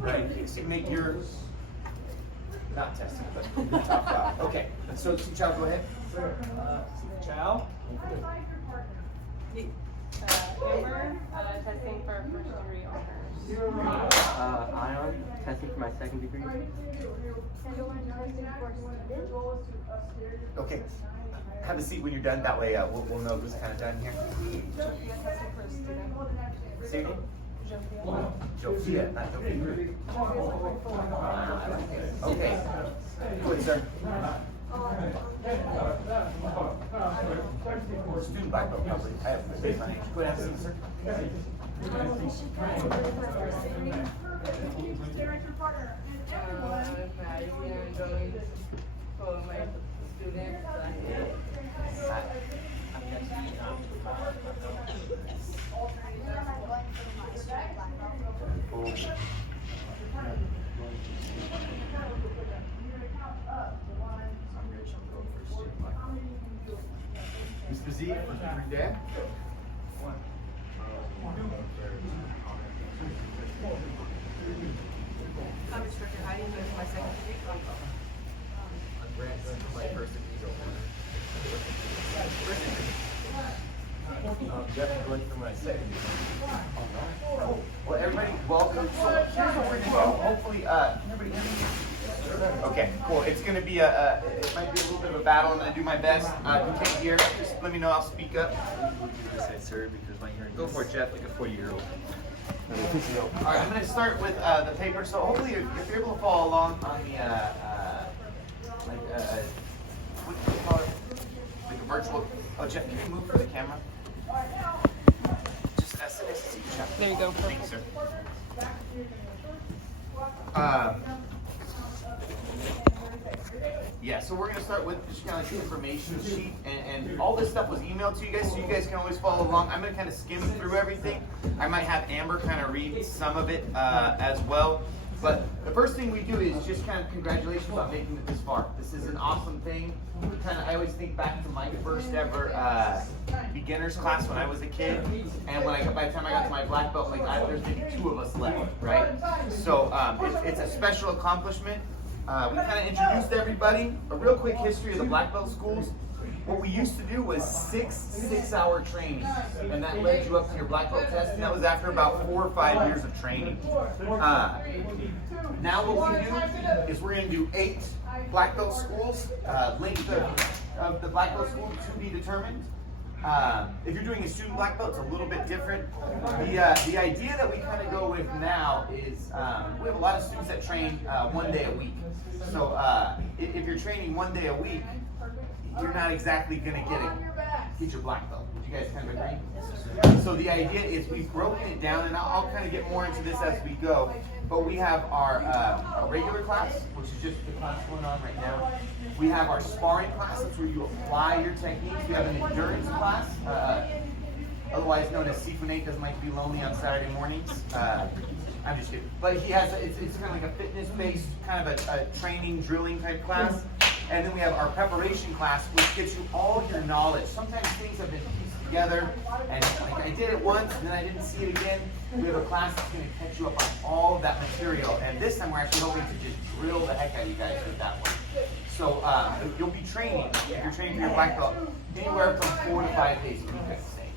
Right. So make your not testing, but top five. Okay. So Chow, go ahead. Chow. Amber, testing for first degree honors. Ion, testing for my second degree. Okay. Have a seat when you're done. That way we'll know who's kind of done here. Testing for a student. Say your name? Jofia, not Jofia. Okay. Go ahead, sir. Student black belt, probably. I have to say my name. Go ahead, have a seat, sir. Mr. Z, right there. I'm instructor Heidi, who is my second degree. I'm Grant, my first degree Jeff going for my second degree. Well, everybody, welcome. So here's what we're gonna do. Hopefully, can everybody hear me? Okay, cool. It's gonna be it might be a little bit of a battle. I'm gonna do my best. If you can't hear, just let me know. I'll speak up. I say sir because my hearing. Go for it, Jeff, like a 40-year-old. All right, I'm gonna start with the paper. So hopefully, if you're able to follow along on the what do you call it? Like a virtual. Oh, Jeff, can you move for the camera? Just see you, Jeff. There you go. Thanks, sir. Yeah, so we're going to start with just kind of like the information sheet, and all this stuff was emailed to you guys, so you guys can always follow along. I'm going to kind of skim through everything. I might have Amber kind of read some of it as well. But the first thing we do is just kind of congratulations on making it this far. This is an awesome thing. I always think back to my first ever beginners class when I was a kid, and by the time I got to my black belt, there's maybe 2 of us left, right? So it's a special accomplishment. We kind of introduced everybody. A real quick history of the black belt schools. What we used to do was 6-hour training, and that led you up to your black belt test, and that was after about 4 or 5 years of training. Now what we do is we're going to do 8 black belt schools, length of the black belt school to be determined. If you're doing a student black belt, it's a little bit different. The idea that we kind of go with now is we have a lot of students that train 1 day a week. So if you're training 1 day a week, you're not exactly going to get your black belt. Would you guys kind of agree? So the idea is we've broken it down, and I'll kind of get more into this as we go. But we have our regular class, which is just the class going on right now. We have our sparring class, that's where you apply your techniques. We have an endurance class, otherwise known as Sifu Nate doesn't like to be lonely on Saturday mornings. I'm just kidding. But he has, it's kind of like a fitness-based, kind of a training, drilling type class. And then we have our preparation class, which gives you all your knowledge. Sometimes things have been pieced together, and like I did it once, and then I didn't see it again. We have a class that's going to catch you up on all of that material. And this time we're actually hoping to just drill the heck out of you guys with that one. So you'll be training, if you're training for your black belt, anywhere from 4 to 5 days a week, I'd say.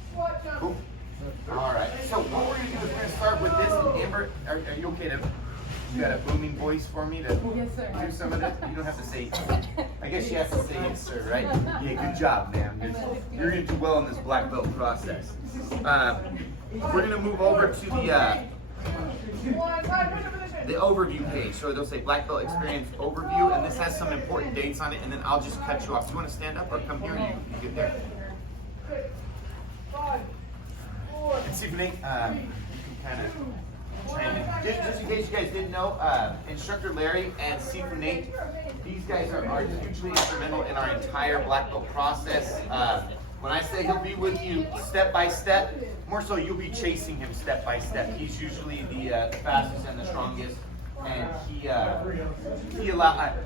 Cool. All right. So what we're going to do is we're going to start with this. And Amber, are you okay to? You got a booming voice for me to do some of this? You don't have to say, I guess you have to say yes, sir, right? Yeah, good job, ma'am. You're going to do well in this black belt process. We're going to move over to the overview page. So they'll say black belt experience overview, and this has some important dates on it, and then I'll just cut you off. Do you want to stand up or come here and you get there? And see if Nate, you can kind of chime in. Just in case you guys didn't know, Instructor Larry and Sifu Nate, these guys are hugely instrumental in our entire black belt process. When I say he'll be with you step by step, more so you'll be chasing him step by step. He's usually the fastest and the strongest, and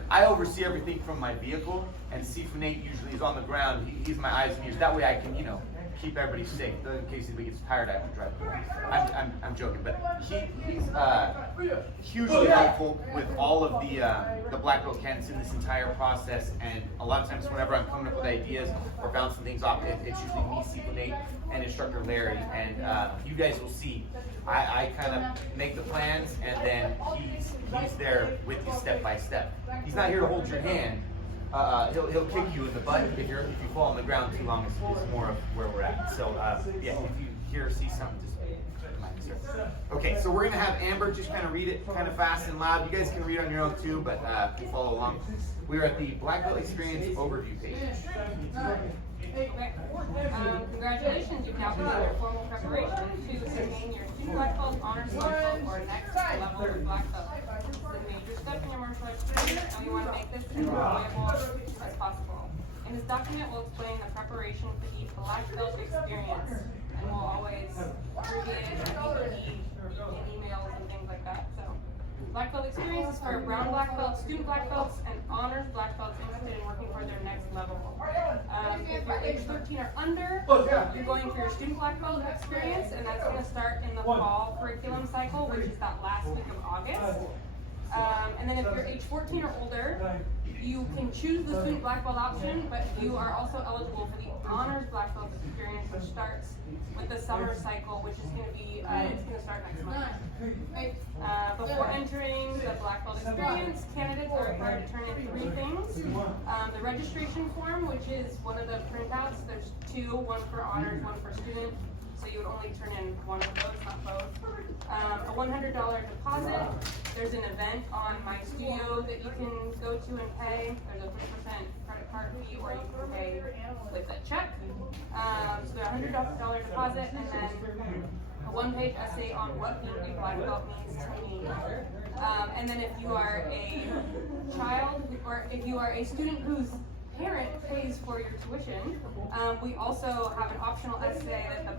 I oversee everything from my vehicle, and Sifu Nate usually is on the ground. He's my eyes and ears. That way I can, keep everybody safe. In case anybody gets tired after driving. I'm joking, but he's hugely helpful with all of the black belt candidates in this entire process. And a lot of times, whenever I'm coming up with ideas or bouncing things off, it's usually me, Sequel Nate, and instructor Larry. And you guys will see, I kind of make the plans, and then he's there with you step by step. He's not here to hold your hand. He'll kick you in the butt if you fall on the ground too long. Is more of where we're at. So yeah, if you hear or see something, just remind me, sir. Okay, so we're gonna have Amber just kind of read it kind of fast and loud. You guys can read on your own too, but you follow along. We are at the Black Belt Experience overview page. Okay. Congratulations, you've now begun your formal preparation to attain your student black belt, honors black belt, or next level of black belt. This is a major step in your martial arts career, and we want to make this as enjoyable as possible. In this document, we'll explain the preparation for the black belt experience, and we'll always abbreviate it in emails and things like that. So, black belt experience is for brown black belts, student black belts, and honors black belts interested in working for their next level. If you're age 13 or under, you're going for your student black belt experience, and that's going to start in the fall curriculum cycle, which is that last week of August. And then if you're age 14 or older, you can choose the student black belt option, but you are also eligible for the honors black belt experience, which starts with the summer cycle, which is going to be, it's going to start next month. Before entering the black belt experience, candidates are required to turn in 3 things. The registration form, which is one of the printouts. There's 2, one for honors, one for student. So you would only turn in one of those, not both. A $100 deposit. There's an event on My Studio that you can go to and pay. There's a 3% credit card fee, or you can pay with a check. So there's a $100 deposit, and then a 1-page essay on what being a black belt means to me. And then if you are a child, or if you are a student whose parent pays for your tuition, we also have an optional essay that the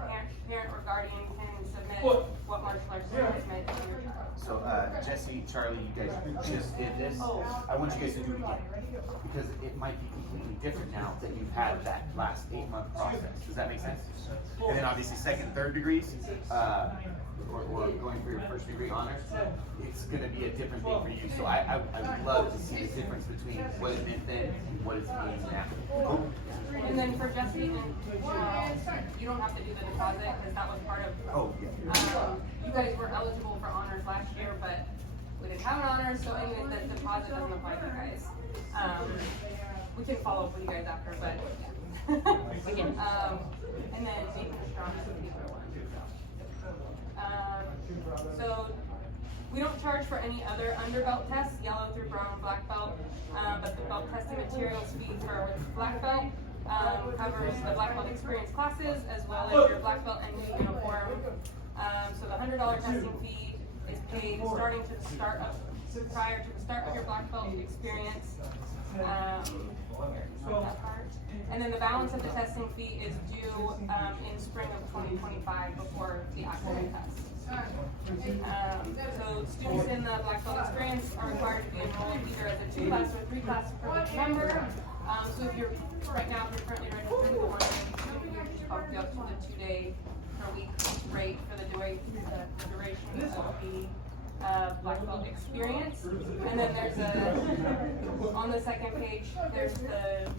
parent or guardian can submit what martial arts is meant to your child. So Jesse, Charlie, you guys just did this. I want you guys to do it again, because it might be completely different now that you've had that last 8-month process. Does that make sense? And then obviously 2nd, 3rd degrees, or going for your 1st degree honors, it's going to be a different thing for you. So I would love to see the difference between what it meant then and what it's means now. Cool. And then for Jesse, you don't have to do the deposit, because that was part of. Oh yeah. You guys were eligible for honors last year, but we didn't have an honors, so anyway, the deposit doesn't apply to you guys. We can follow up with you guys after, but and then Nathan Strong is the other one. So we don't charge for any other underbelt tests, yellow through brown and black belt, but the belt testing materials fee for black belt covers the black belt experience classes, as well as your black belt and new uniform. So the $100 testing fee is paid starting to the start of, prior to the start of your black belt experience. That part. And then the balance of the testing fee is due in spring of 2025 before the actual test. So students in the black belt experience are required to be enrolled either as a 2-class or 3-class per week member. So if you're right now, if you're currently registered for work, you're just bumped up to the 2-day per week rate for the duration of the black belt experience. And then there's on the 2nd page, there's the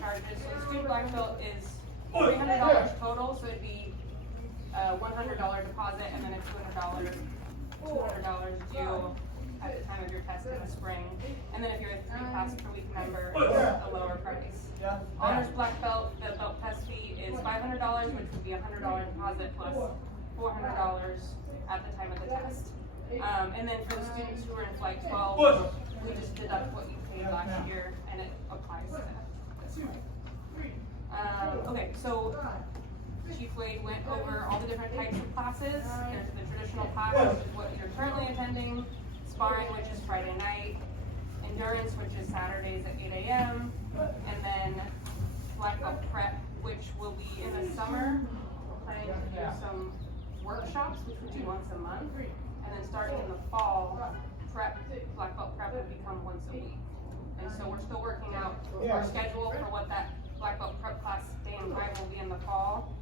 charges. So the student black belt is $300 total, so it'd be $100 deposit, and then a $200 due at the time of your test in the spring. And then if you're a 3-class per week member, it's a lower price. Honors black belt, the belt test fee is $500, which would be a $100 deposit plus $400 at the time of the test. And then for the students who are in Flight 12, we just deduct what you paid last year, and it applies to this one. Okay, so Chief Wade went over all the different types of classes. There's the traditional class, which is what you're currently attending, sparring, which is Friday night, endurance, which is Saturdays at 8 a.m., and then black belt prep, which will be in the summer. We're planning to do some workshops, which will be once a month, and then starting in the fall, black belt prep will become once a week. And so we're still working out our schedule for what that black belt prep class day and time will be in the fall.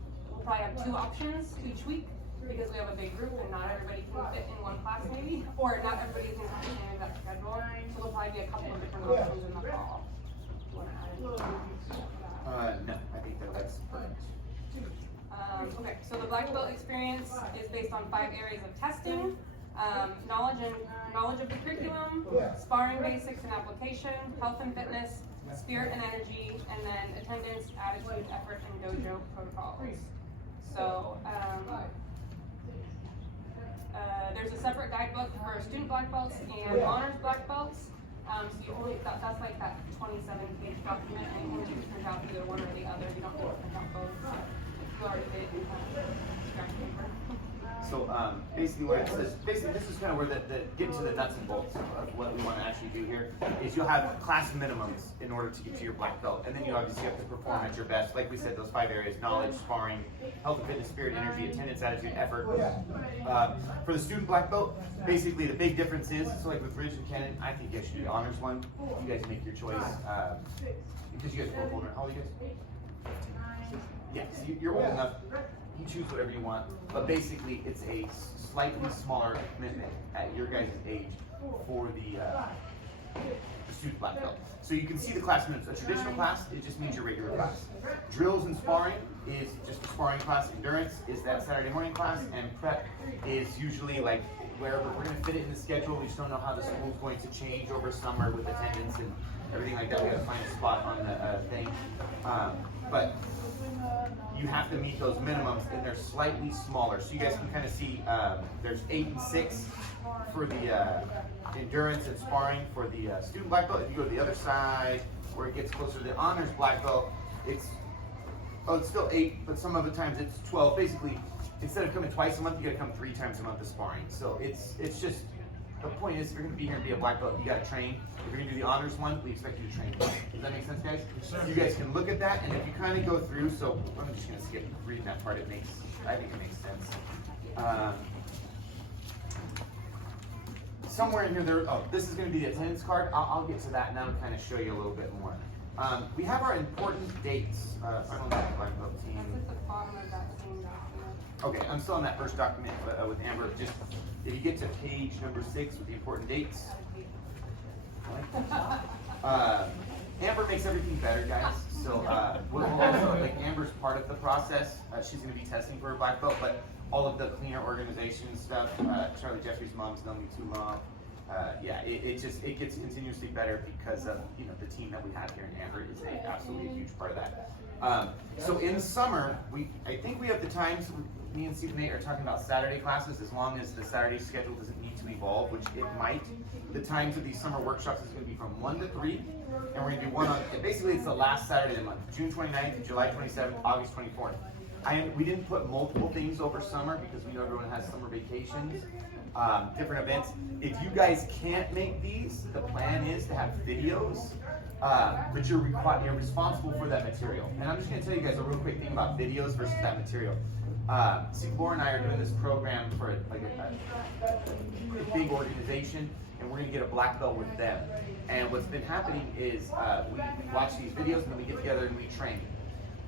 probably have 2 options each week because we have a big group and not everybody can fit in one class maybe, or not everybody can fit in that schedule. So there'll probably be a couple of different options in the fall. Do you want to add anything? No, I think that's perfect. Okay, so the black belt experience is based on 5 areas of testing: knowledge of the curriculum, sparring basics and application, health and fitness, spirit and energy, and then attendance, attitude, effort, and dojo protocols. So there's a separate guidebook for student black belts and honors black belts. So you only that's like that 27-page document, and you can print out either one or the other. You don't need to print out both. You already did scratch paper. So basically what it says, this is kind of where the get into the nuts and bolts of what we want to actually do here, is you'll have class minimums in order to get to your black belt, and then you obviously have to perform at your best. Like we said, those 5 areas: knowledge, sparring, health and fitness, spirit, energy, attendance, attitude, effort. For the student black belt, basically the big difference is, so like with Ridge and Cannon, I think you guys should do the honors one. You guys make your choice, because you guys are both older. How old are you guys? Yes, you're old enough. You choose whatever you want, but basically it's a slightly smaller commitment at your guys' age for the student black belt. So you can see the class minutes. A traditional class, it just means your regular class. Drills and sparring is just a sparring class. Endurance is that Saturday morning class, and prep is usually like wherever we're going to fit it in the schedule. We just don't know how the school's going to change over summer with attendance and everything like that. We got to find a spot on the thing, but you have to meet those minimums, and they're slightly smaller. So you guys can kind of see there's 8 and 6 for the endurance and sparring for the student black belt. If you go to the other side where it gets closer to the honors black belt, it's still 8, but some of the times it's 12. Basically, instead of coming twice a month, you got to come 3 times a month to sparring. So it's just, the point is, if you're going to be here and be a black belt, you got to train. If you're going to do the honors one, we expect you to train. Does that make sense, guys? You guys can look at that, and if you kind of go through, so I'm just going to skip reading that part. I think it makes sense. Somewhere in here, this is going to be the attendance card. I'll get to that now and kind of show you a little bit more. We have our important dates. Final black belt team. That's at the bottom of that same document. Okay, I'm still on that first document with Amber. Just if you get to page number 6 with the important dates. Amber makes everything better, guys. So we'll also, like, Amber's part of the process. She's going to be testing for her black belt, but all of the cleaner organization stuff. Charlie Jeffrey's mom's known me too long. Yeah, it gets continuously better because of the team that we have here, and Amber is absolutely a huge part of that. So in the summer, I think we have the times. Me and Stephen Nate are talking about Saturday classes, as long as the Saturday schedule doesn't need to evolve, which it might. The times of these summer workshops is going to be from 1 to 3, and we're going to do one on. Basically, it's the last Saturday of the month, June 29th, July 27th, August 24th. We didn't put multiple things over summer because we know everyone has summer vacations, different events. If you guys can't make these, the plan is to have videos, but you're responsible for that material. And I'm just going to tell you guys a real quick thing about videos versus that material. See, Laura and I are doing this program for like a big organization, and we're going to get a black belt with them. And what's been happening is we watch these videos, and then we get together and we train.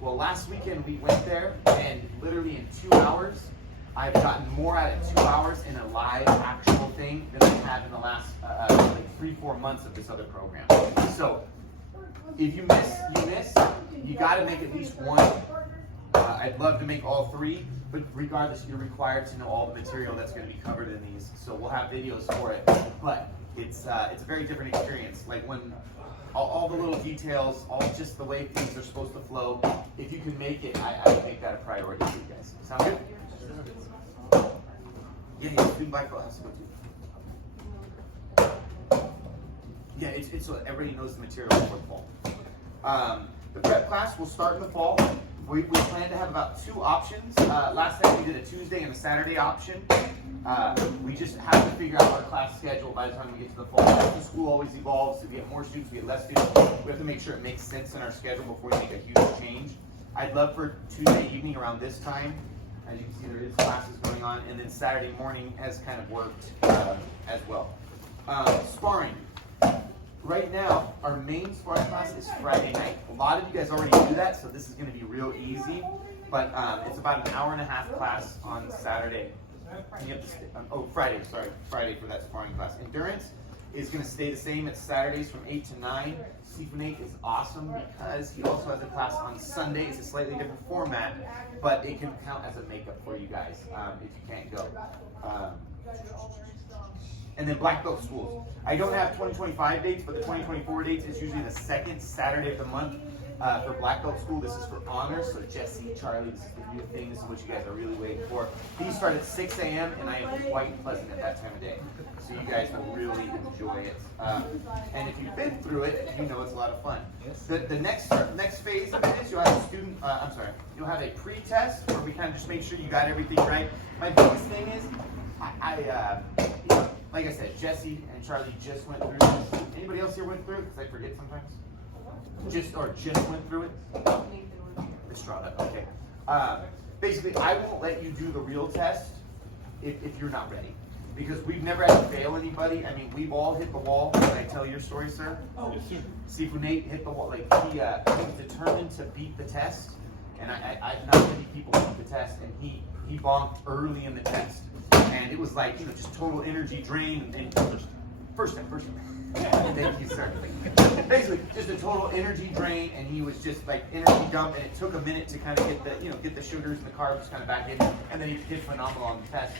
Well, last weekend we went there, and literally in 2 hours, I've gotten more out of 2 hours in a live actual thing than I have in the last like 3-4 months of this other program. So if you miss, you miss. You got to make at least one. I'd love to make all 3, but regardless, you're required to know all the material that's going to be covered in these. So we'll have videos for it, but it's a very different experience. Like when all the little details, all just the way things are supposed to flow. If you can make it, I would make that a priority for you guys. Sound good? Yeah, student black belt has to go too. Yeah, it's so everybody knows the material for the fall. The prep class will start in the fall. We plan to have about 2 options. Last time we did a Tuesday and a Saturday option. We just have to figure out our class schedule by the time we get to the fall. The school always evolves. If we get more students, we get less students. We have to make sure it makes sense in our schedule before we make a huge change. I'd love for Tuesday evening around this time. As you can see, there is classes going on, and then Saturday morning has kind of worked as well. Sparring. Right now, our main sparring class is Friday night. A lot of you guys already do that, so this is going to be real easy. But it's about an hour and a half class on Saturday. And you have to Friday for that sparring class. Endurance is going to stay the same. It's Saturdays from 8 to 9. Sifu is awesome because he also has a class on Sundays, a slightly different format, but it can count as a makeup for you guys if you can't go. And then black belt schools. I don't have 2025 dates, but the 2024 dates is usually the second Saturday of the month for black belt school. This is for honors. So Jesse, Charlie, this is the new thing. This is what you guys are really waiting for. These start at 6 a.m. and I am quite pleasant at that time of day. So you guys will really enjoy it. And if you've been through it, you know it's a lot of fun. The next phase of it is you'll have a you'll have a pre-test where we kind of just make sure you got everything right. My biggest thing is, like I said, Jesse and Charlie just went through this. Anybody else here went through it? Because I forget sometimes. Just went through it. Estrada, okay. Basically, I won't let you do the real test if you're not ready. Because we've never had to fail anybody. I mean, we've all hit the wall. Can I tell your story, sir? Oh, yes, sir. Sifu Nate hit the wall. Like, he was determined to beat the test. And not many people beat the test. And he bonked early in the test. And it was like, just total energy drain. And first time. Thank you, sir. Basically, just a total energy drain, and he was just like energy dump, and it took a minute to kind of get the sugars and the carbs kind of back in, and then he did phenomenal on the test.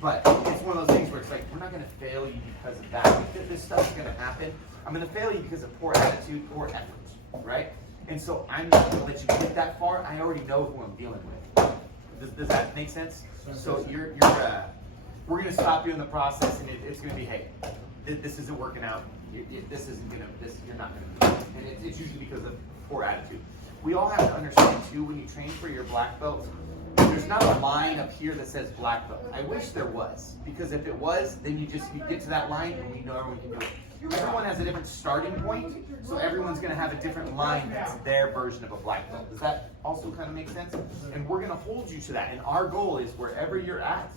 But it's one of those things where it's like, we're not going to fail you because of that. This stuff's going to happen. I'm going to fail you because of poor attitude, poor effort, right? And so I'm not going to let you get that far. I already know who I'm dealing with. Does that make sense? So we're going to stop you in the process, and it's going to be, hey, this isn't working out. You're not going to do it. And it's usually because of poor attitude. We all have to understand, too, when you train for your black belt, there's not a line up here that says black belt. I wish there was, because if it was, then you get to that line and you know everyone can do it. Everyone has a different starting point, so everyone's going to have a different line that's their version of a black belt. Does that also kind of make sense? And we're going to hold you to that. And our goal is wherever you're at,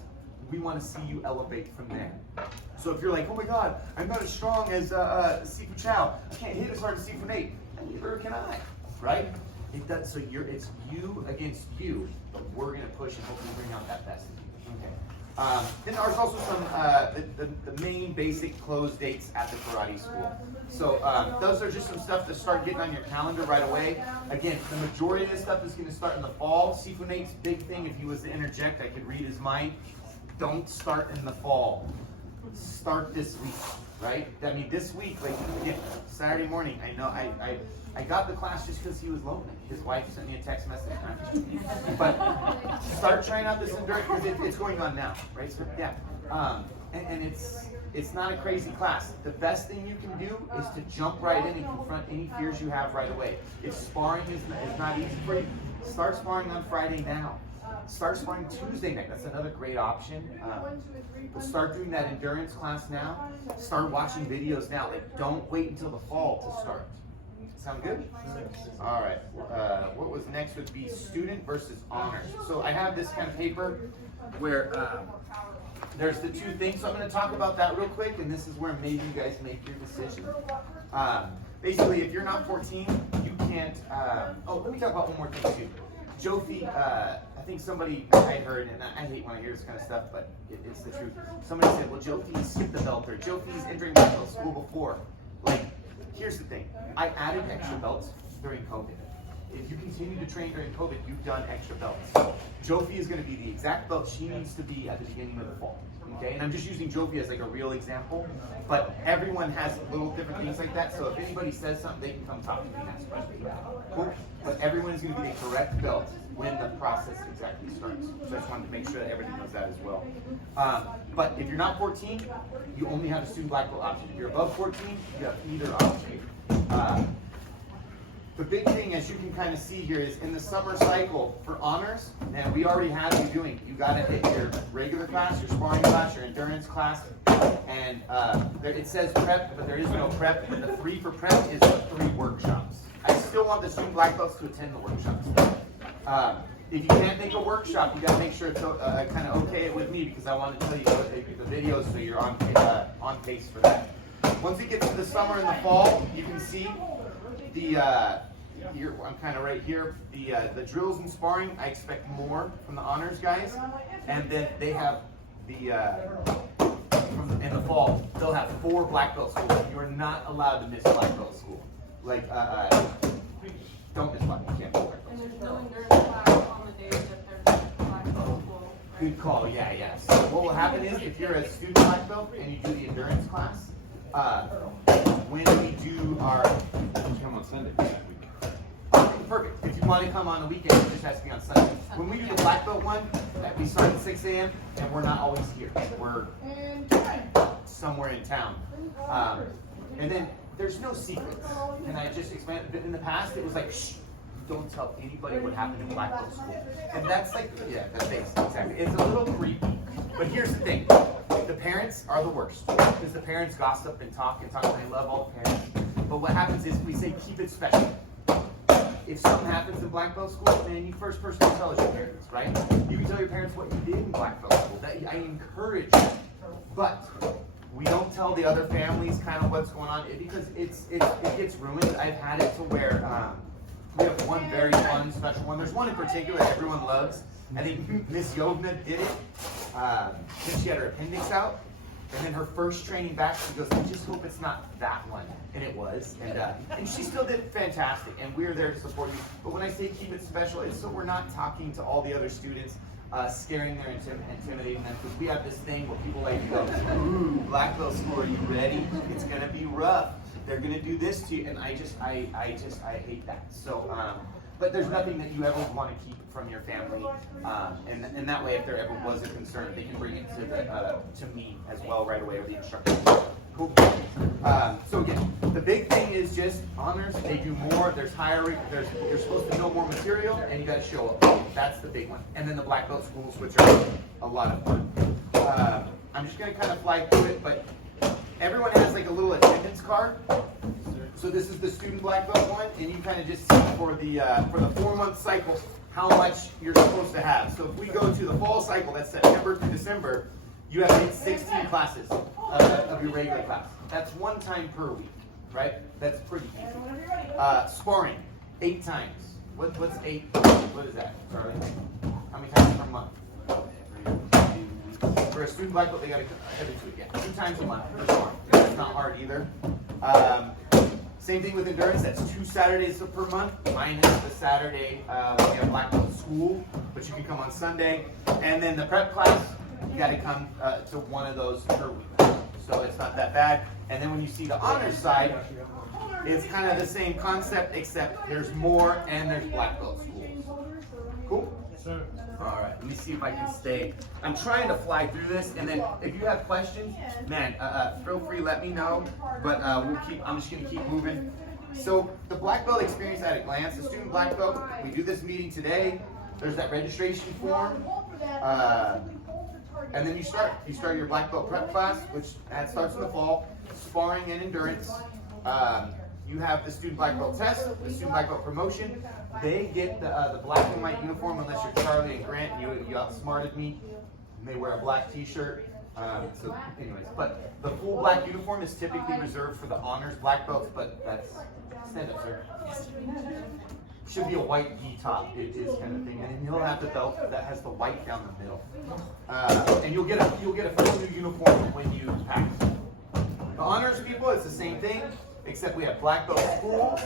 we want to see you elevate from there. So if you're like, oh my God, I'm not as strong as Sifu Chow, I can't hit as hard as Sifu Nate, and neither can I, right? It does. So it's you against you, but we're gonna push and hopefully bring out that best in you. Okay. Then there's also some the main basic close dates at the karate school. So those are just some stuff to start getting on your calendar right away. Again, the majority of this stuff is going to start in the fall. Sifu Nate's big thing, if he was to interject, I could read his mind. Don't start in the fall. Start this week, right? I mean, this week, like Saturday morning, I know I got the class just because he was lonely. His wife sent me a text message. But start trying out this endurance because it's going on now, right? So yeah, and it's not a crazy class. The best thing you can do is to jump right in and confront any fears you have right away. If sparring is not easy for you, start sparring on Friday now. Start sparring Tuesday night. That's another great option. But start doing that endurance class now. Start watching videos now. Like, don't wait until the fall to start. Sound good? All right. What was next would be student versus honors. So I have this kind of paper where there's the two things. So I'm going to talk about that real quick, and this is where maybe you guys make your decision. Basically, if you're not 14, you can't. Let me talk about one more thing too. Jofi, I think somebody I heard, and I hate when I hear this kind of stuff, but it's the truth. Somebody said, well, Jofi skipped the belt, or Jofi's entering black belt school before. Like, here's the thing. I added extra belts during COVID. If you continue to train during COVID, you've done extra belts. Jofi is going to be the exact belt she needs to be at the beginning of the fall. Okay, and I'm just using Jofi as like a real example, but everyone has little different things like that. So if anybody says something, they can come talk to me and ask questions. Cool. But everyone is going to be the correct belt when the process exactly starts. So I just wanted to make sure that everybody knows that as well. But if you're not 14, you only have a student black belt option. If you're above 14, you have either option. The big thing, as you can kind of see here, is in the summer cycle for honors, and we already have you doing, you got to hit your regular class, your sparring class, your endurance class, and it says prep, but there is no prep, but the 3 for prep is the 3 workshops. I still want the student black belts to attend the workshops. If you can't make a workshop, you got to make sure it's kind of okay with me, because I want to tell you the videos so you're on pace for that. Once it gets to the summer and the fall, you can see here, I'm kind of right here. The drills and sparring, I expect more from the honors guys, and then they have in the fall they'll have 4 black belt schools. You are not allowed to miss black belt school. Like don't miss black. You can't miss black belt. And there's no endurance class on the days that there's black belt school. Right? Good call. Yeah. So what will happen is if you're a student black belt and you do the endurance class, when we do our Come on Sunday. perfect. If you want to come on the weekend, it just has to be on Sunday. When we do the black belt one, we start at 6 a.m. and we're not always here. We're somewhere in town. And then there's no secrets. Can I just explain? In the past, it was like, shh, don't tell anybody what happened in black belt school. And that's like, yeah, that's exactly. It's a little creepy. But here's the thing. The parents are the worst. Because the parents gossip and talk, and I love all the parents. But what happens is we say, keep it special. If something happens in black belt school, man, you first person to tell is your parents, right? You can tell your parents what you did in black belt school. That I encourage you. But we don't tell the other families kind of what's going on because it gets ruined. I've had it to where we have one very fun special one. There's one in particular that everyone loves. I think Miss Yovna did it since she had her appendix out. And then her first training back, she goes, I just hope it's not that one. And it was. And she still did fantastic. And we're there to support you. But when I say keep it special, it's so we're not talking to all the other students, scaring them, intimidating them. Because we have this thing where people like go, ooh, black belt school, are you ready? It's going to be rough. They're going to do this to you. And I hate that. So, but there's nothing that you ever want to keep from your family, and that way, if there ever was a concern, they can bring it to me as well right away, or the instructor. Cool. So again, the big thing is just honors. They do more. There's higher. You're supposed to know more material, and you got to show up. That's the big one. And then the black belt schools, which are a lot of fun. I'm just gonna kind of fly through it, but everyone has like a little attendance card. So this is the student black belt one, and you kind of just see for the 4-month cycle how much you're supposed to have. So if we go to the fall cycle, that's September through December, you have to hit 16 classes of your regular class. That's 1 time per week, right? That's pretty easy. Sparring, 8 times. What's 8? What is that, Charlie? How many times per month? For a student black belt, they got to head into it. Yeah, 2 times a month for sparring. It's not hard either. Same thing with endurance, that's 2 Saturdays per month, minus the Saturday when we have black belt school, but you can come on Sunday. And then the prep class, you gotta come to 1 of those per week. So it's not that bad. And then when you see the honors side, it's kind of the same concept, except there's more and there's black belt schools. Cool? Sir. All right, let me see if I can stay. I'm trying to fly through this, and then if you have questions, man, feel free, let me know. But I'm just gonna keep moving. So the black belt experience at a glance, the student black belt, we do this meeting today. There's that registration form, and then you start your black belt prep class, which starts in the fall, sparring and endurance. You have the student black belt test, the student black belt promotion. They get the black and white uniform unless you're Charlie and Grant. You outsmarted me. And they wear a black t-shirt. So anyways, but the full black uniform is typically reserved for the honors black belts, but that's, stand up, sir. Should be a white V-top, it is kind of thing. And then you'll have the belt that has the white down the middle. And you'll get a full new uniform when you pass. The honors people, it's the same thing. Except we have black belt school,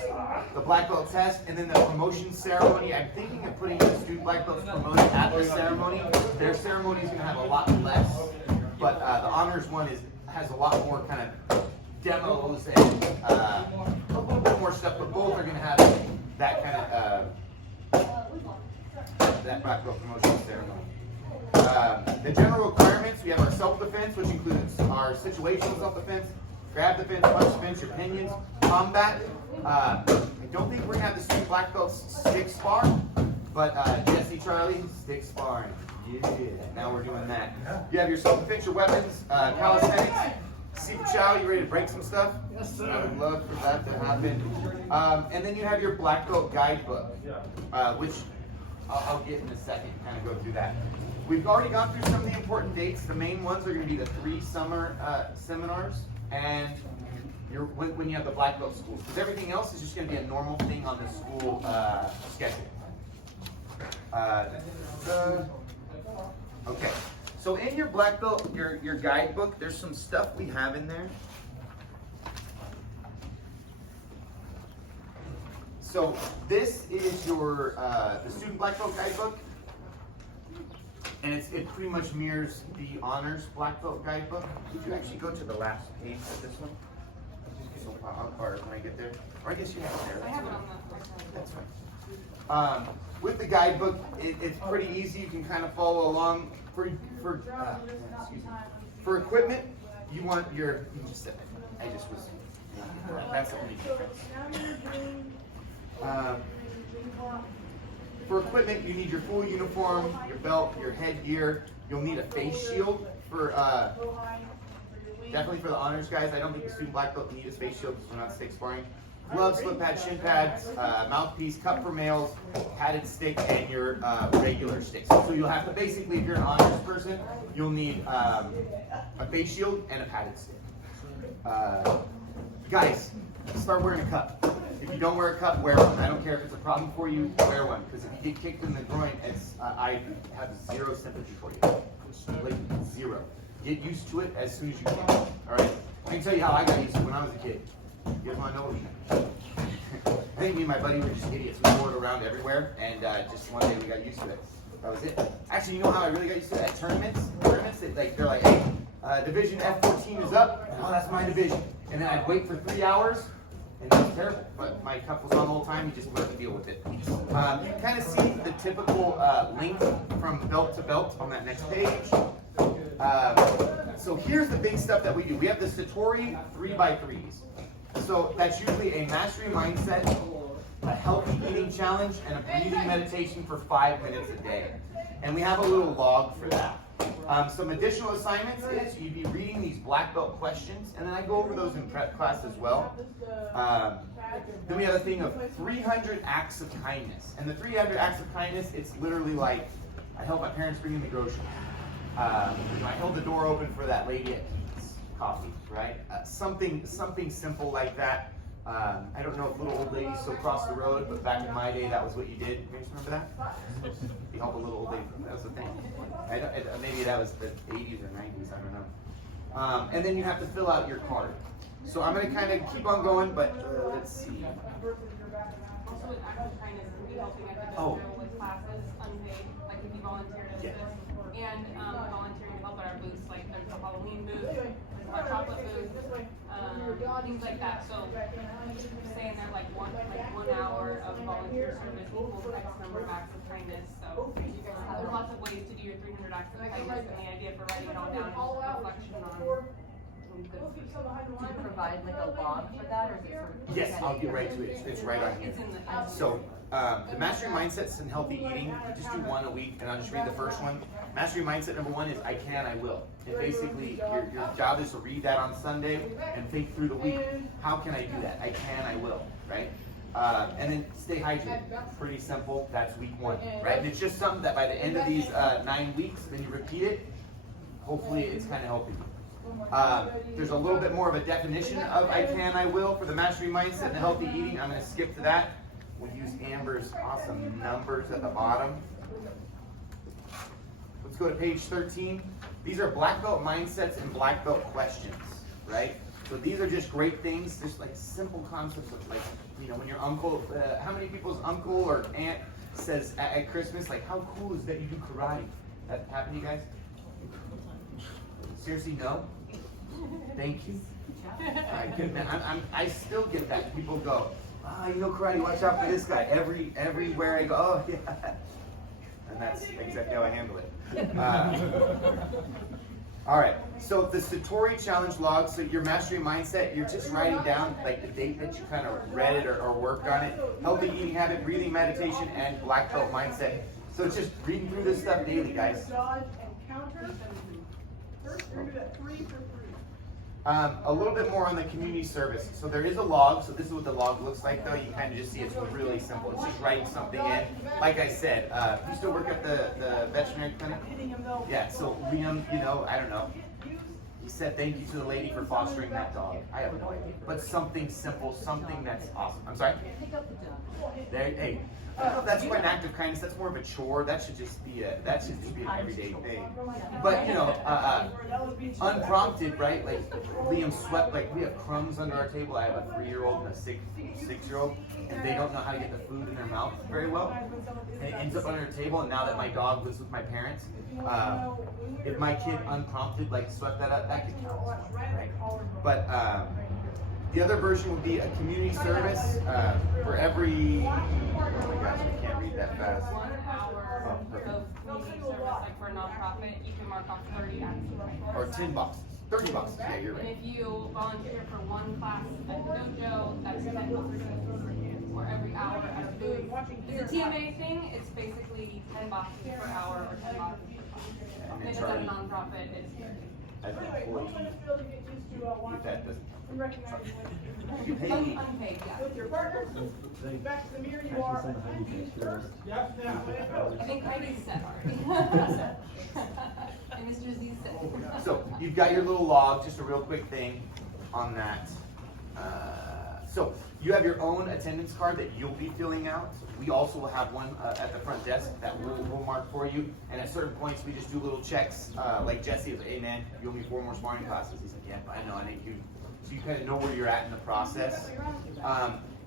the black belt test, and then the promotion ceremony. I'm thinking of putting the student black belts promoted at the ceremony. Their ceremony is going to have a lot less, but the honors one has a lot more kind of demos and a little bit more stuff. But both are going to have that kind of that black belt promotion ceremony. The general requirements: we have our self-defense, which includes our situational self-defense. Grab the fence, punch the fence, your pinions, combat. I don't think we're going to have the student black belts stick spar, but Jesse, Charlie, stick sparring. Yeah, now we're doing that. You have your self-defense, your weapons, calisthenics. Steve Chow, you ready to break some stuff? Yes, sir. I would love for that to happen. And then you have your black belt guidebook, which I'll get in a second, kind of go through that. We've already gone through some of the important dates. The main ones are going to be the 3 summer seminars. and when you have the black belt schools. Because everything else is just going to be a normal thing on the school schedule. Okay, so in your black belt, your guidebook, there's some stuff we have in there. So this is your the student black belt guidebook, and it pretty much mirrors the honors black belt guidebook. Could you actually go to the last page of this one? So, or when I get there, or I guess you have it there. I have it on That's fine. With the guidebook, it's pretty easy. You can kind of follow along. For equipment, you want your. You just said it. I just was. That's the only difference. For equipment, you need your full uniform, your belt, your headgear. You'll need a face shield for definitely for the honors guys. I don't think the student black belt need a face shield because we're not stick sparring. Gloves, slip pads, shin pads, mouthpiece, cup for males, padded stick, and your regular sticks. So you'll have to basically, if you're an honors person, you'll need a face shield and a padded stick. Guys, start wearing a cup. If you don't wear a cup, wear one. I don't care if it's a problem for you, wear one. Because if you get kicked in the groin, I have zero sympathy for you. Like zero. Get used to it as soon as you can. All right? I can tell you how I got used to it when I was a kid. You guys want to know what I think me and my buddy were just idiots. We wore it around everywhere, and just one day we got used to it. That was it. Actually, you know how I really got used to it? At tournaments, they're like, hey, Division F14 is up. Oh, that's my division. And then I'd wait for 3 hours, and that was terrible. But my cup was on the whole time. You just learn to deal with it. You can kind of see the typical length from belt to belt on that next page. So here's the big stuff that we do. We have the Satori 3x3s. So that's usually a mastery mindset, a healthy eating challenge, and a breathing meditation for 5 minutes a day. And we have a little log for that. Some additional assignments is you'd be reading these black belt questions, and then I go over those in prep class as well. Then we have a thing of 300 acts of kindness. And the 300 acts of kindness, it's literally like, I helped my parents bring in the groceries. I held the door open for that lady at Keith's Coffee, right? Something simple like that. I don't know if little old ladies still cross the road, but back in my day, that was what you did. You guys remember that? You help a little old lady. That was the thing. Maybe that was the 80s or 90s. I don't know. And then you have to fill out your card. So I'm going to kind of keep on going, but let's see. Also with active kindness, we helping at with classes, unpaid, like if you volunteer to assist, and volunteering to help at our booths, like there's a Halloween booth, there's a hot chocolate booth, things like that. So saying that like one hour of volunteer service equals X number of acts of kindness. So there's lots of ways to do your 300 acts of kindness, and the idea for writing it all down is reflection on. Do you provide like a log for that, or is it sort of? Yes, I'll get right to it. It's right on here. So, the Mastery Mindsets and Healthy Eating, we just do one a week, and I'll just read the first one. Mastery Mindset number 1 is I can, I will. And basically, your job is to read that on Sunday and think through the week. How can I do that? I can, I will, right? And then stay hydrated. Pretty simple. That's week 1, right? And it's just something that by the end of these 9 weeks, then you repeat it. Hopefully, it's kind of helping you. There's a little bit more of a definition of I can, I will for the Mastery Mindset and the Healthy Eating. I'm going to skip to that. We'll use Amber's awesome numbers at the bottom. Let's go to page 13. These are black belt mindsets and black belt questions, right? So these are just great things, just like simple concepts of like, you know, when your uncle, how many people's uncle or aunt says at Christmas, like, how cool is that you do karate? That happened to you guys? Seriously, no? Thank you. I still get that. People go, you know karate, watch out for this guy. Everywhere I go, oh yeah. And that's exactly how I handle it. All right, so the Satori Challenge log, so your Mastery Mindset, you're just writing down like the date that you kind of read it or worked on it. Healthy eating habit, breathing meditation, and black belt mindset. So it's just reading through this stuff daily, guys. A little bit more on the community service. So there is a log. So this is what the log looks like, though. You kind of just see it's really simple. It's just writing something in. Like I said, you still work at the veterinary clinic? Yeah, so Liam, you know, I don't know. He said thank you to the lady for fostering that dog. I have no idea. But something simple, something that's awesome. I'm sorry? Pick up the junk. There, hey, I don't know if that's quite an act of kindness. That's more of a chore. That should just be an everyday thing. But you know, unprompted, right? Like Liam swept. Like we have crumbs under our table. I have a 3-year-old and a six-year-old, and they don't know how to get the food in their mouth very well. And it ends up under the table. And now that my dog lives with my parents, if my kid unprompted like swept that up, that could count, right? But the other version would be a community service for every. Oh my gosh, I can't read that fast. 1 hour of community service, like for a nonprofit, you can mark off 30 actions. Or 10 boxes, 30 boxes. Yeah, you're And right. if you volunteer for one class at the dojo, that's 10 boxes. Or every hour at a booth. It's a TMA thing. It's basically 10 boxes per hour or 10 boxes per class. And If it's it's a already nonprofit, it's 30. as an employee. If that doesn't. You pay Some me. unpaid, yeah. Back to the mirror you are. I think Heidi's set already. And Mr. Z said. So you've got your little log. Just a real quick thing on that. So you have your own attendance card that you'll be filling out. We also will have one at the front desk that we'll mark for you. And at certain points, we just do little checks. Like Jesse is, hey man, you owe me 4 more sparring classes. He's like, yeah, I know, I need you. So you kind of know where you're at in the process.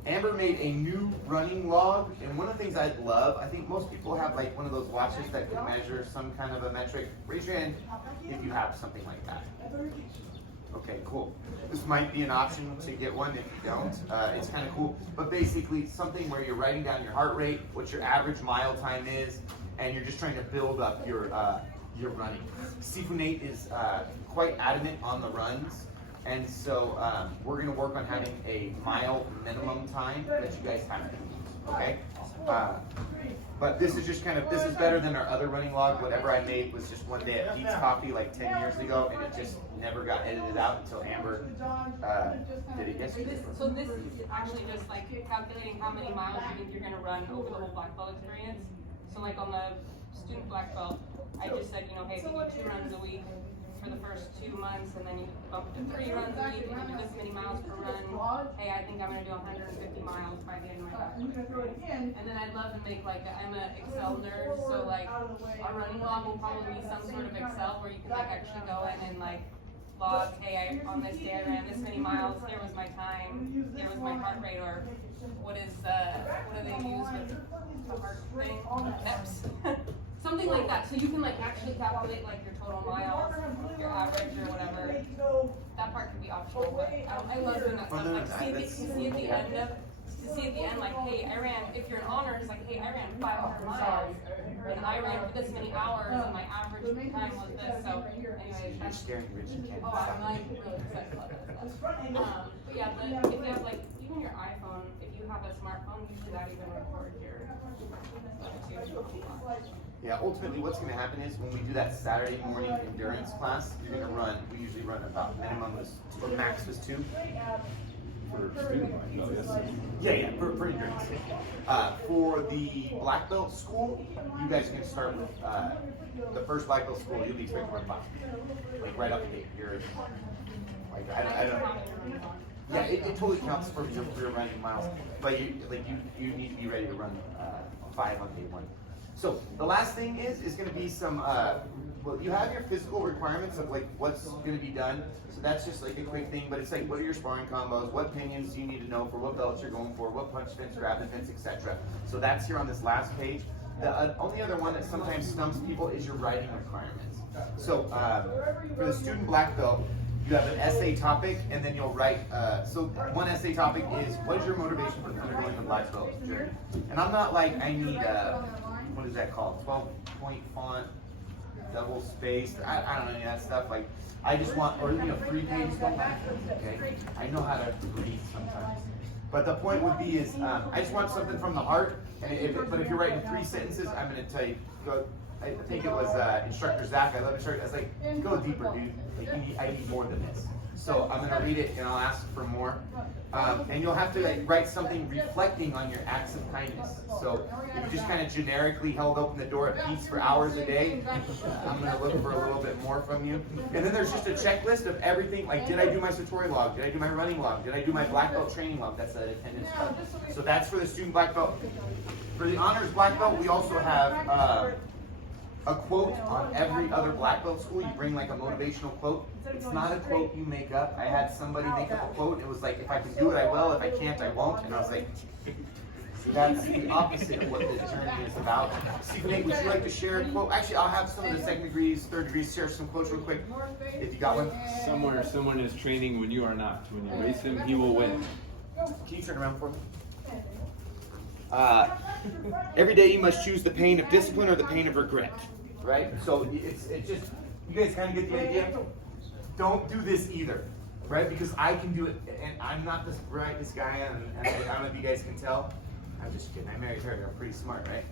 Amber made a new running log, and one of the things I love, I think most people have like one of those watches that can measure some kind of a metric. Raise your hand if you have something like that. Okay, cool. This might be an option to get one if you don't. It's kind of cool. But basically, something where you're writing down your heart rate, what your average mile time is, and you're just trying to build up your running. Sifu Nate is quite adamant on the runs, and so we're going to work on having a mile minimum time that you guys have to meet. Okay? But this is just this is better than our other running log. Whatever I made was just one day at Pete's Coffee like 10 years ago, and it just never got edited out until Amber did it yesterday. So this is actually just like calculating how many miles you think you're going to run over the whole black belt experience. So like on the student black belt, I just said, you know, hey, if you do 2 runs a week for the first 2 months, and then you bump it to 3 runs a week, and you do this many miles per run, hey, I think I'm going to do 150 miles by the end of my class. And then I'd love to make like, I'm an Excel nerd, so like our running log will probably be some sort of Excel where you can like actually go in and like log, hey, on this day I ran this many miles, here was my time, here was my heart rate, or what do they use with the heart thing? EPS. Something like that, so you can like actually calculate like your total miles, your average or whatever. That part can be optional, but I love doing that stuff. Like see at the end, like, hey, I ran. If you're an honor, it's like, hey, I ran 500 miles, and I ran for this many hours, and my average time was this. So, anyway, You're scaring me, Rich. You can't oh, I'm stop. like really excited about that stuff. But yeah, if you have like even your iPhone, if you have a smartphone, usually that even records your stuff too. Yeah, ultimately what's going to happen is when we do that Saturday morning endurance class, you're going to run, we usually run about minimum was, or max was 2. For student life, yeah, for endurance. For the black belt school, you guys are going to start with the first black belt school, you'll be expected to run 5. Like right up to date. You're, like, I don't know. Yeah, it totally counts for your running miles, but you need to be ready to run 5 on day 1. So the last thing is going to be some, well, you have your physical requirements of like what's going to be done. So that's just like a quick thing, but it's like what are your sparring combos, what pinions do you need to know for what belts you're going for, what punch fence, grab fence, etc. So that's here on this last page. The only other one that sometimes stumps people is your writing requirements. So for the student black belt, you have an essay topic, and then you'll write, so one essay topic is, what is your motivation for undergoing the black belt journey? And I'm not like, I need, what is that called, 12-point font, double spaced, I don't know any of that stuff, like, I just want, or 3 pages, don't matter, okay? I know how to read sometimes. But the point would be is, I just want something from the heart, and but if you're writing 3 sentences, I'm gonna tell you, go, I think it was instructor Zach, I love instructor, I was like, go deeper, dude. Like, I need more than this. So I'm going to read it and I'll ask for more. And you'll have to like, write something reflecting on your acts of kindness. So if you just kind of generically held open the door at peace for hours a day, I'm going to look for a little bit more from you. And then there's just a checklist of everything, like did I do my sartorial log? Did I do my running log? Did I do my black belt training log? That's an attendance log. So that's for the student black belt. For the honors black belt, we also have a quote on every other black belt school. You bring like a motivational quote. It's not a quote you make up. I had somebody make up a quote. It was like, if I can do it, I will. If I can't, I won't. And I was like, that's the opposite of what the journey is about. Stephen, would you like to share a quote? Actually, I'll have some of the second degrees, third degrees share some quotes real quick, if you got one. Somewhere, someone is training when you are not. When you race him, he will win. Can you turn around for me? Every day you must choose the pain of discipline or the pain of regret, right? So it's just, you guys kind of get the idea. Don't do this either, right? Because I can do it, and I'm not the brightest guy, and I don't know if you guys can tell. I'm just kidding. I married her. I'm pretty smart, right?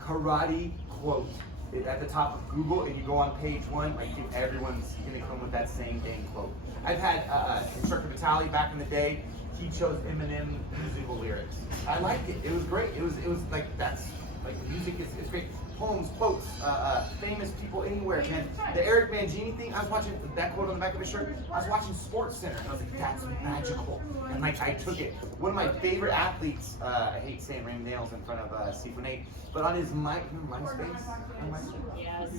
Karate quote. It's at the top of Google, and you go on page 1. Like everyone's gonna come with that same dang quote. I've had instructor Vitali back in the day. He chose Eminem musical lyrics. I liked it. It was great. It was like, that's like music is great. Poems, quotes, famous people anywhere. Man, the Eric Mangini thing. I was watching that quote on the back of his shirt. I was watching Sports Center, and I was like, that's magical. And like I took it. One of my favorite athletes. I hate saying ring nails in front of C4Nate, but on his MySpace. Yes.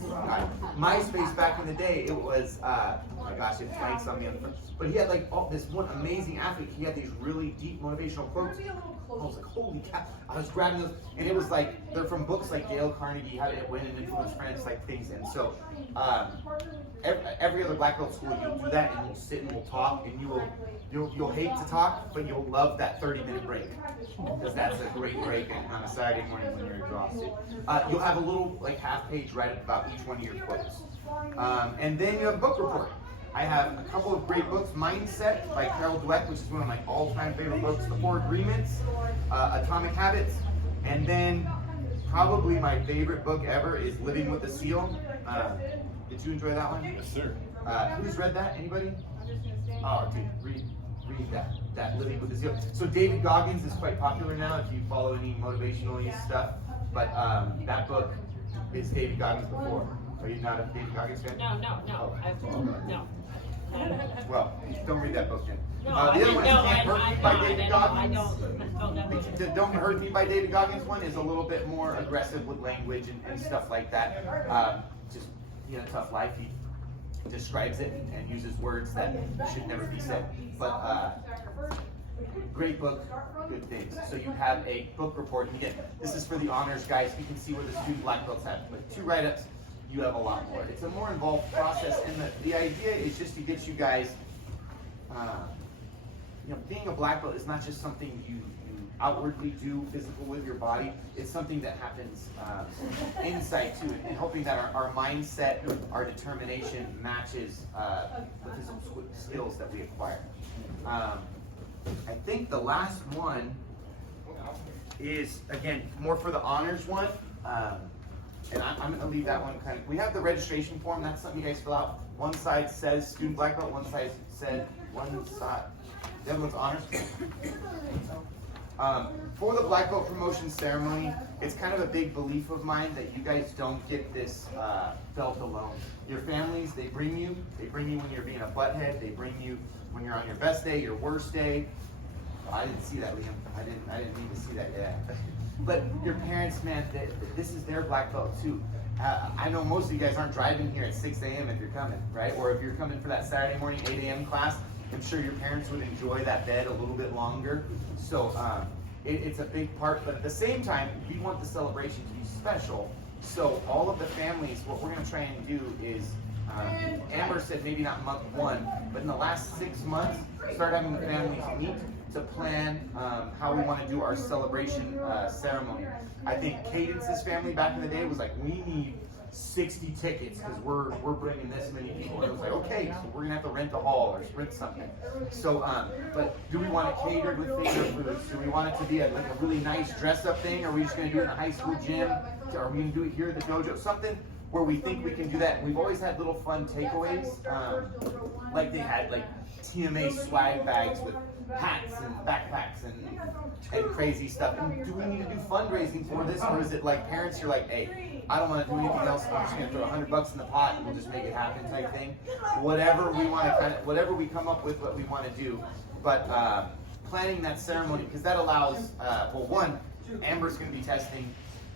MySpace back in the day, it was, oh my gosh, it flags on me on the front. But he had like this one amazing athlete. He had these really deep motivational quotes. I was like, holy cow. I was grabbing those, and it was like, they're from books like Dale Carnegie, How to Win and Influence Friends, like things. And so, every other black belt school, you'll do that, and we'll sit and we'll talk, and you'll hate to talk, but you'll love that 30-minute break. Because that's a great break on a Saturday morning when you're exhausted. You'll have a little like half page right about each one of your quotes. And then you have a book report. I have a couple of great books. Mindset by Carol Dweck, which is one of my all-time favorite books. The 4 Agreements, Atomic Habits, and then probably my favorite book ever is Living with a Seal. Did you enjoy that one? Yes, sir. Who's read that? Anybody? Oh, dude, read that Living with a Seal. So David Goggins is quite popular now if you follow any motivational stuff. But that book is David Goggins before. Are you not a David Goggins fan? No. Well, don't read that book then. No, The other one is Can't Hurt Me by David I Goggins. don't. The Don't Hurt Me by David Goggins one is a little bit more aggressive with language and stuff like that. Just, tough life. He describes it and uses words that should never be said. But great book, good things. So you have a book report. And again, this is for the honors guys. You can see where the student black belts have. But 2 write-ups, you have a lot more. It's a more involved process, and the idea is just to get you guys, being a black belt is not just something you outwardly do physical with your body. It's something that happens inside too, and hoping that our mindset, our determination matches the physical skills that we acquire. I think the last one is, again, more for the honors one. And I'm going to leave that one kind of, we have the registration form. That's something you guys fill out. One side says student black belt, one side said, the other one's honors. For the black belt promotion ceremony, it's kind of a big belief of mine that you guys don't get this belt alone. Your families, they bring you when you're being a butthead, they bring you when you're on your best day, your worst day. Oh, I didn't see that, Liam. I didn't need to see that yet. But your parents, man, this is their black belt too. I know most of you guys aren't driving here at 6 a.m. if you're coming, right? Or if you're coming for that Saturday morning 8 a.m. class, I'm sure your parents would enjoy that bed a little bit longer. So it's a big part, but at the same time, we want the celebration to be special. So all of the families, what we're gonna try and do is, Amber said maybe not month 1, but in the last 6 months, start having the families meet to plan how we want to do our celebration ceremony. I think Cadence's family back in the day was like, we need 60 tickets because we're bringing this many people. And it was like, okay, so we're gonna have to rent a hall or rent something. So, but do we want it catered with finger foods? Do we want it to be like a really nice dress-up thing? Or are we just gonna do it in a high school gym? Are we gonna do it here at the dojo? Something where we think we can do that. We've always had little fun takeaways, like they had like TMA swag bags with hats and backpacks and crazy stuff. And do we need to do fundraising for this, or is it like parents, you're like, hey, I don't want to do anything else, I'm just gonna throw $100 in the pot and we'll just make it happen type thing. Whatever we want to whatever we come up with, what we want to do. But planning that ceremony, because that allows, well, one, Amber's gonna be testing.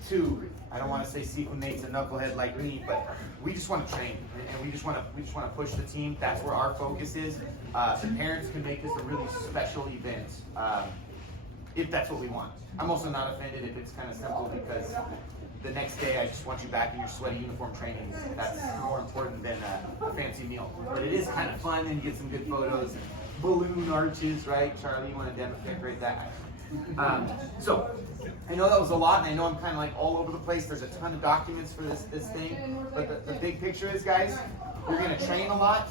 Two, I don't want to say Sequel Nate's a knucklehead like me, but we just want to train and we just want to push the team. That's where our focus is. The parents can make this a really special event if that's what we want. I'm also not offended if it's kind of simple, because the next day I just want you back in your sweaty uniform training. That's more important than a fancy meal. But it is kind of fun, and you get some good photos. Balloon arches, right? Charlie, you want to decorate that? So I know that was a lot, and I know I'm kind of like all over the place. There's a ton of documents for this thing, but the big picture is, guys, you're going to train a lot,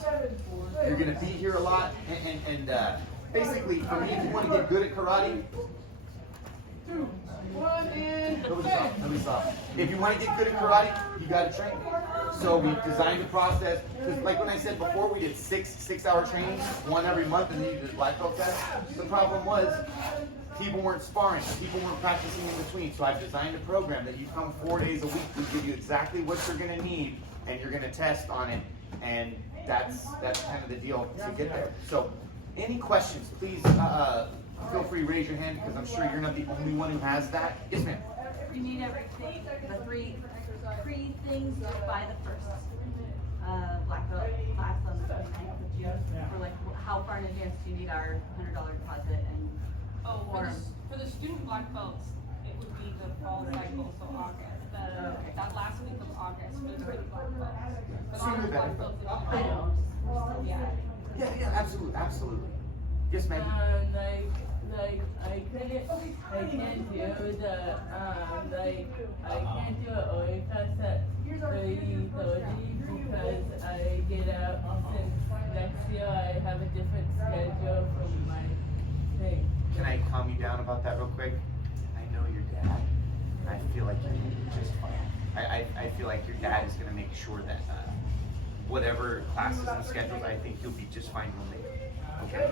you're going to be here a lot, and basically, for me, if you want to get good at karate, nobody saw. If you want to get good at karate, you got to train. So we designed a process, because like when I said before, we did six-hour trainings, one every month, and then you did black belt tests. The problem was, people weren't sparring, people weren't practicing in between. So I've designed a program that you come 4 days a week. We give you exactly what you're going to need, and you're going to test on it. And that's kind of the deal to get there. So, any questions? Please feel free to raise your hand, because I'm sure you're not the only one who has that. Yes, ma'am. You need everything, the three things by the first black belt class on the 29th of June. For like, how far in advance do you need our $100 deposit and form? For the student black belts, it would be the fall cycle, so August. That last week of August for the black belts. But honors black belts, I know. yeah. Absolutely. Yes, ma'am. I can't do the I can't do an OA class at 3:30 because I get out since next year I have a different schedule from my thing. Can I calm you down about that real quick? I know your dad. I feel like you're gonna be just fine. I feel like your dad is gonna make sure that whatever classes and schedules, I think you'll be just fine. You'll make it. Okay.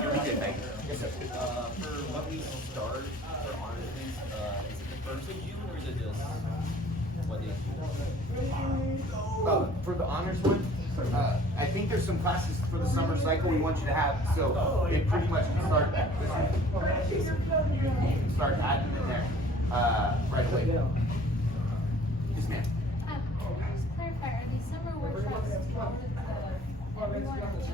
You'll be good, Megan. Yes, sir. For what we start for honors, is it the 1st of June or is it just what day? For the honors one, I think there's some classes for the summer cycle we want you to have. So it pretty much can start at this. You can start adding in there right away. Yes, ma'am. Just clarify, are these summer workshops everyone or just?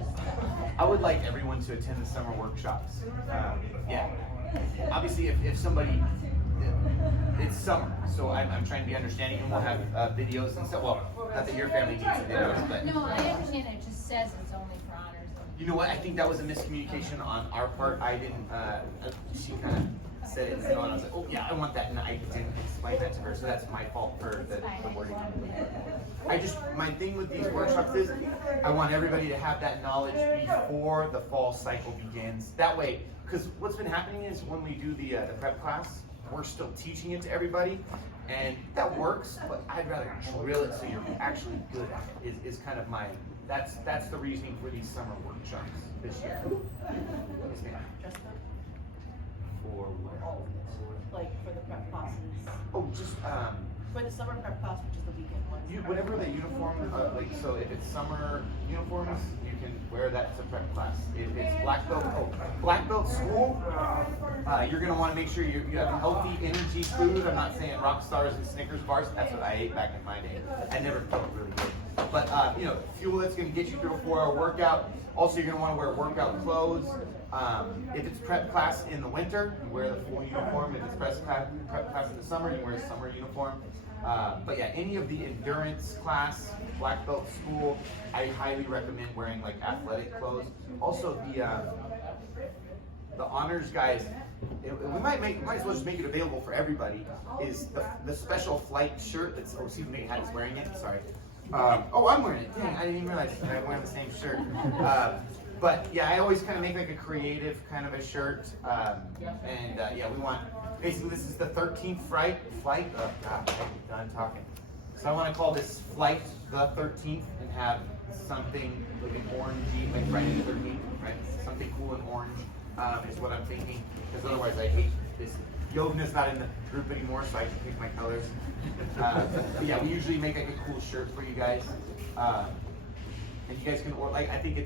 I would like everyone to attend the summer workshops. Yeah. Obviously, if somebody, it's summer, so I'm trying to be understanding, and we'll have videos and stuff. Well, not that your family needs videos, but. No, I understand it just says it's only for honors. You know what? I think that was a miscommunication on our part. I didn't. She kind of said it, and I was like, "Oh yeah, I want that," and I didn't explain that to her. So that's my fault for the wording. My thing with these workshops is, I want everybody to have that knowledge before the fall cycle begins. That way, because what's been happening is when we do the prep class, we're still teaching it to everybody, and that works. But I'd rather drill it so you're actually good at it. Is kind of my. That's the reasoning for these summer workshops this year. Yes, ma'am. For what? Like for the prep classes. Oh, just For the summer prep class, which is the weekend one. whatever the uniform, like, so if it's summer uniforms, you can wear that to prep class. If it's black belt school, you're gonna want to make sure you have healthy energy food. I'm not saying rock stars and Snickers bars. That's what I ate back in my day. I never felt really good. But fuel that's gonna get you through a 4-hour workout. Also, you're gonna want to wear workout clothes. If it's prep class in the winter, you wear the full uniform. If it's prep class in the summer, you wear a summer uniform. But yeah, any of the endurance class, black belt school, I highly recommend wearing like athletic clothes. Also, the honors guys, we might as well just make it available for everybody. Is the special flight shirt that's Steve McHattie is wearing it. Sorry. I'm wearing it. Dang, I didn't even realize I'm wearing the same shirt. But yeah, I always kind of make like a creative kind of a shirt. We want, basically this is the 13th flight. Oh God, I'm done talking. So I want to call this flight the 13th and have something like an orangey, like Friday the 13th, right? Something cool and orange is what I'm thinking. Because otherwise I hate this. Yovna's not in the group anymore, so I can pick my colors. But yeah, we usually make like a cool shirt for you guys. And you guys can order, like, I think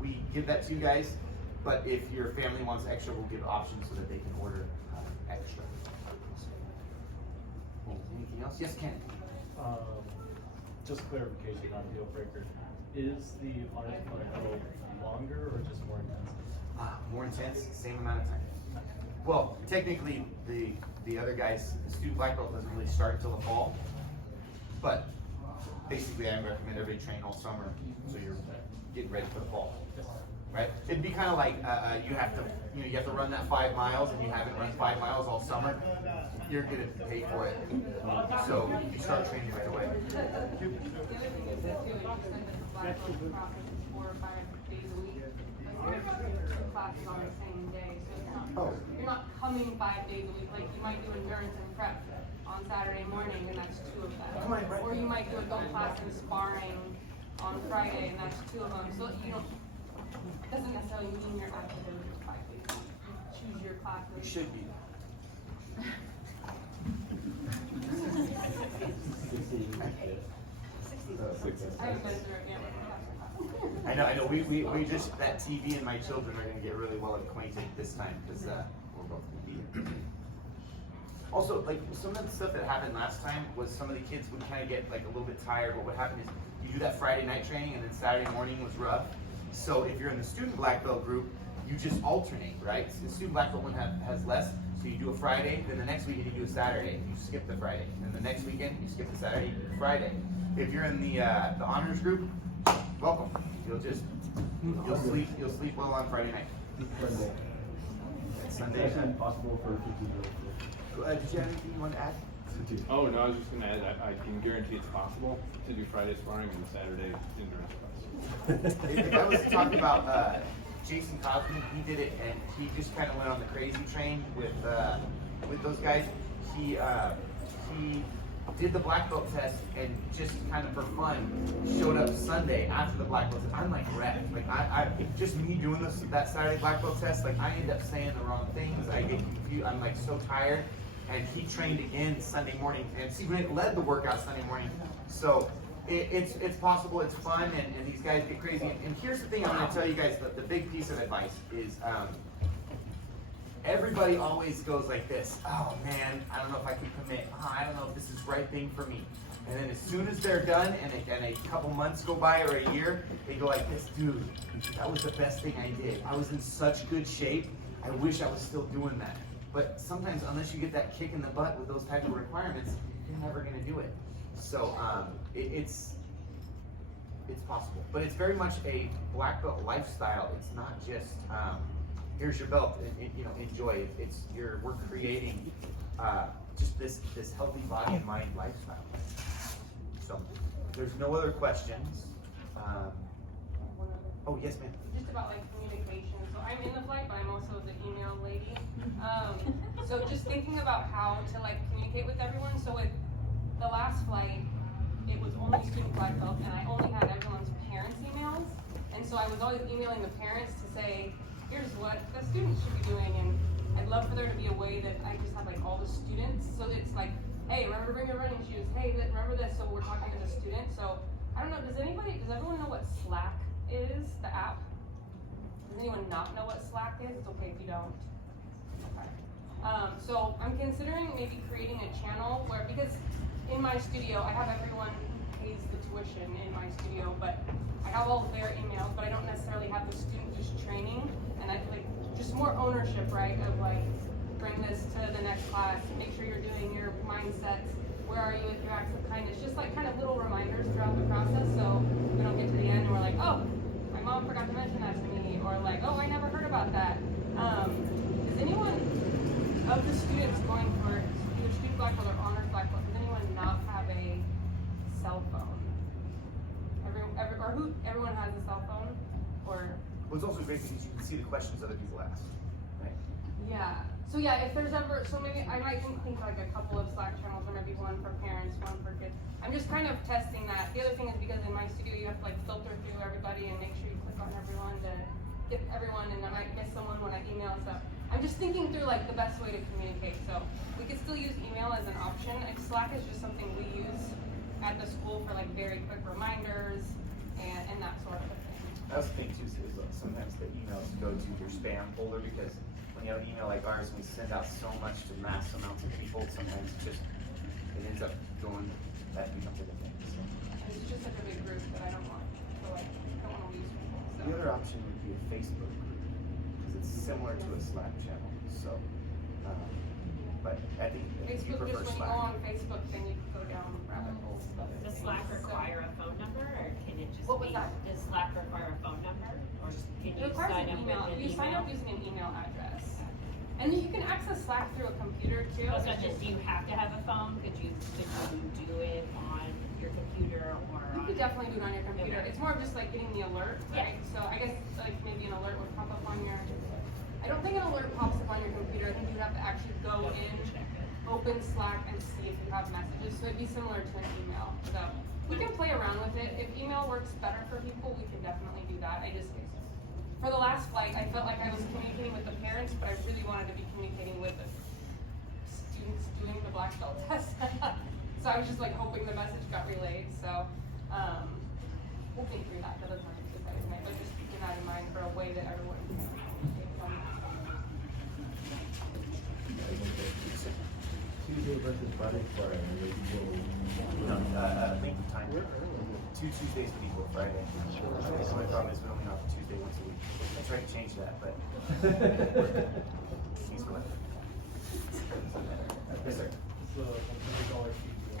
we give that to you guys, but if your family wants extra, we'll give options so that they can order extra. Anything else? Yes, Ken. Just clarification on deal breaker. Is the honors clinical longer or just more intense? More intense, same amount of time. Well, technically, the other guys, the student black belt doesn't really start until the fall, but basically I recommend everybody train all summer so you're getting ready for the fall. Right? It'd be kind of like you have to run that 5 miles and you haven't run 5 miles all summer. You're gonna pay for it. So you start training right away. The other thing is that too, like you said, that the black belt process is 4 or 5 days a week. But you're 2 classes on the same day, so you're not coming 5 days a week. Like you might do endurance and prep on Saturday morning, and that's 2 of them. Or you might do adult class and sparring on Friday, and that's 2 of them. So you don't. It doesn't necessarily mean you're active 5 days a week. You choose your classes. You should be. I haven't been through it yet. I know. We just, that TV and my children are going to get really well acquainted this time because we're both going to be here. Also, like some of the stuff that happened last time was some of the kids would kind of get like a little bit tired. What would happen is you do that Friday night training and then Saturday morning was rough. So if you're in the student black belt group, you just alternate, right? So the student black belt one has less, so you do a Friday, then the next weekend you do a Saturday, you skip the Friday. Then the next weekend you skip the Saturday, you do the Friday. If you're in the honors group, welcome. You'll sleep well on Friday night. Sunday. Is it possible for 50 girls? Did you have anything you want to add? Oh, no, I was just gonna add, I can guarantee it's possible to do Friday sparring and Saturday endurance class. I was talking about Jason Cosby. He did it, and he just kind of went on the crazy train with those guys. He did the black belt test and just kind of for fun showed up Sunday after the black belt test. I'm like wrecked. Like I just me doing that Saturday black belt test. Like I end up saying the wrong things. I get confused. I'm like so tired. And he trained again Sunday morning, and see, when it led the workout Sunday morning. So it's possible, it's fun, and these guys get crazy. And here's the thing I'm going to tell you guys, the big piece of advice is everybody always goes like this. Oh man, I don't know if I can commit. Oh, I don't know if this is the right thing for me. And then as soon as they're done and a couple months go by or a year, they go like this, dude, that was the best thing I did. I was in such good shape. I wish I was still doing that. But sometimes, unless you get that kick in the butt with those type of requirements, you're never going to do it. So it's possible, but it's very much a black belt lifestyle. It's not just here's your belt and enjoy it. We're creating just this healthy body and mind lifestyle. So there's no other questions. Oh yes, ma'am. Just about like communication. So I'm in the flight, but I'm also the email lady. So just thinking about how to like communicate with everyone. So with the last flight, it was only student black belt, and I only had everyone's parents' emails. And so I was always emailing the parents to say, here's what the students should be doing. And I'd love for there to be a way that I just have like all the students. So that it's like, hey, remember to bring your running shoes. Hey, remember this. So we're talking to the students. So I don't know, does everyone know what Slack is, the app? Does anyone not know what Slack is? It's okay if you don't. Okay. So I'm considering maybe creating a channel where, because in my studio, I have everyone pays the tuition in my studio, but I have all their emails, but I don't necessarily have the student just training, and I like just more ownership, right? Of like, bring this to the next class, make sure you're doing your mindsets. Where are you with your acts of kindness? Just like kind of little reminders throughout the process, so we don't get to the end and we're like, oh, my mom forgot to mention that to me, or like, oh, I never heard about that. Does anyone of the students going for either student black belt or honors black belt, does anyone not have a cell phone? Everyone has a cell phone, or? Well, it's also great because you can see the questions other people ask, right? Yeah. So yeah, if there's ever, so maybe I might think like a couple of Slack channels, or maybe one for parents, one for kids. I'm just kind of testing that. The other thing is because in my studio you have to like filter through everybody and make sure you click on everyone to get everyone, and I might miss someone when I email stuff. I'm just thinking through like the best way to communicate. So we could still use email as an option. If Slack is just something we use at the school for like very quick reminders and that sort of thing. I also think too is sometimes the emails go to your spam folder because when you have an email like ours, we send out so much to mass amounts of people. Sometimes it ends up going that becomes a thing. So. And it's just such a big group that I don't want to like I don't want to lose people. So. The other option would be a Facebook group because it's similar to a Slack channel. So, but I think if you Facebook, prefer just when you Slack. go on Facebook, then you can go down rabbit holes. Does Slack require a phone number, or can it just What was be, that? does Slack require a phone number, or can It you requires sign an up email. with an You email? sign up using an email address. And you can access Slack through a computer too. So it's not just, do you have to have a phone? Could you do it on your computer or You on? could definitely do it on your computer. Okay. It's more of just like getting the alert, right? Yeah. So I guess like maybe an alert would pop up on your, I don't think an alert pops up on your computer. I think you would have to actually go in, open Slack and see if you have messages. So it'd be similar to an email. So we can play around with it. If email works better for people, we can definitely do that. For the last flight, I felt like I was communicating with the parents, but I really wanted to be communicating with the students doing the black belt test. So I was just like hoping the message got relayed. So we'll think through that. That doesn't have to be decided tonight, but just keeping that in mind for a way that everyone can communicate from. Tuesday versus Friday for No, length of time. 2 Tuesdays a week or Friday. The only problem is we only offer Tuesday once a week. I tried to change that, but he's going. Yes, sir. So, $100 fee, you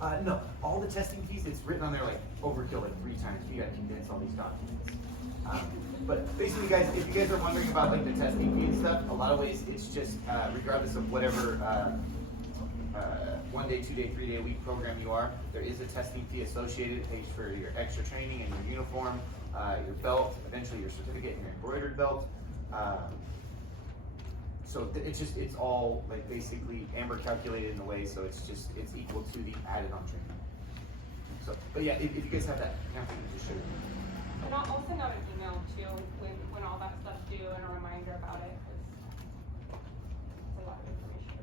only want. No, all the testing fees, it's written on there like overkill like 3 times. You gotta condense all these documents. But basically, guys, if you guys are wondering about like the testing fee and stuff, a lot of ways it's just regardless of whatever 1 day, 2 day, 3 day a week program you are, there is a testing fee associated. It pays for your extra training and your uniform, your belt, eventually your certificate and your embroidered belt. So it's all like basically Amber calculated in a way, so it's equal to the added on training. So, but yeah, if you guys have that, you can just show it. And I'll send out an email too when all that stuff's due and a reminder about it. It's a lot of information.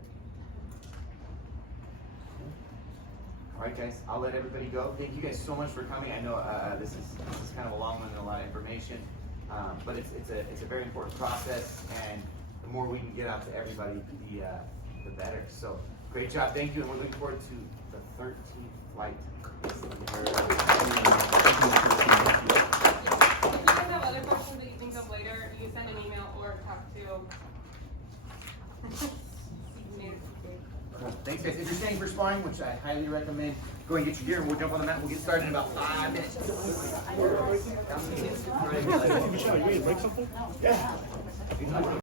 All right, guys, I'll let everybody go. Thank you guys so much for coming. I know this is kind of a long one and a lot of information, but it's a very important process, and the more we can get out to everybody, the better. So, great job, thank you, and we're looking forward to the 13th flight. If you guys have other questions that you think of later, you can send an email or talk to. Thanks, guys. If you're staying for sparring, which I highly recommend, go and get your gear, and we'll jump on the mat. We'll get started in about 5 minutes. Michelle, you ready to break something? Yeah.